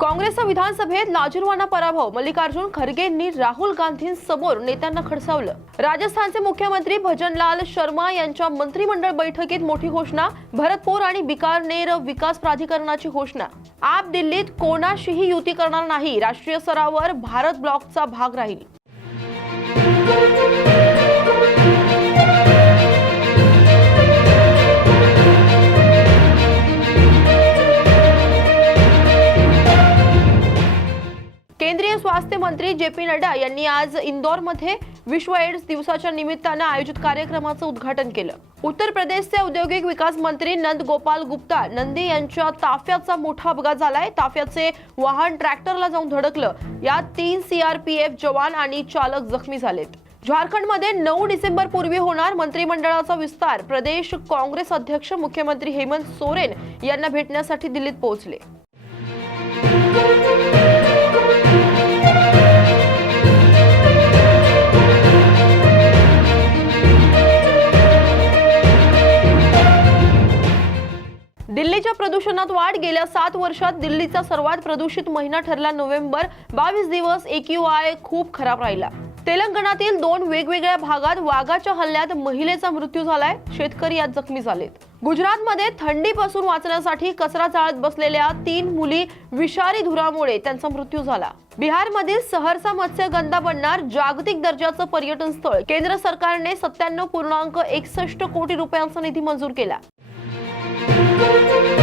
काँग्रेसचा विधानसभेत लाजीरवाना पराभव. मल्लिकार्जुन खरगेंनी राहुल गांधींसमोर नेत्यांना खडसावलं. राजस्थानचे मुख्यमंत्री भजनलाल शर्मा यांच्या मंत्रिमंडळ बैठकीत मोठी घोषणा भरतपूर आणि बिकानेर विकास प्राधिकरणाची घोषणा. आप दिल्लीत कोणाशीही युती करणार नाही राष्ट्रीय स्तरावर भारत ब्लॉकचा भाग राहील. केंद्रीय स्वास्थ्य मंत्री जे पी नड्डा यांनी आज इंदोरमध्ये विश्व एड्स दिवसाच्या निमित्तानं आयोजित कार्यक्रमाचं उद्घाटन केलं. उत्तर प्रदेशचे औद्योगिक विकास मंत्री नंद गोपाल गुप्ता नंदी यांच्या ताफ्याचा मोठा अपघात झालाय. ताफ्याचे वाहन ट्रॅक्टरला जाऊन धडकलं. यात तीन सीआरपीएफ जवान आणि चालक जखमी झालेत. झारखंडमध्ये नऊ डिसेंबर पूर्वी होणार मंत्रिमंडळाचा विस्तार. प्रदेश काँग्रेस अध्यक्ष मुख्यमंत्री हेमंत सोरेन यांना भेटण्यासाठी दिल्लीत पोहोचले. दिल्लीच्या प्रदूषणात वाढ. गेल्या सात वर्षात दिल्लीचा सर्वात प्रदूषित महिना ठरला नोव्हेंबर. बावीस दिवस आय खूप खराब राहिला. तेलंगणातील दोन वेगवेगळ्या भागात वाघाच्या हल्ल्यात महिलेचा मृत्यू झालाय. शेतकरी यात जखमी झालेत. गुजरातमध्ये थंडीपासून वाचण्यासाठी कचरा चाळत बसलेल्या तीन मुली विषारी धुरामुळे त्यांचा मृत्यू झाला. बिहारमधील सहरसा मत्स्यगंधा बनणार जागतिक दर्जाचं पर्यटन स्थळ. केंद्र सरकारने सत्त्याण्णव पूर्णांक एकसष्ट कोटी रुपयांचा निधी मंजूर केला. Thank you.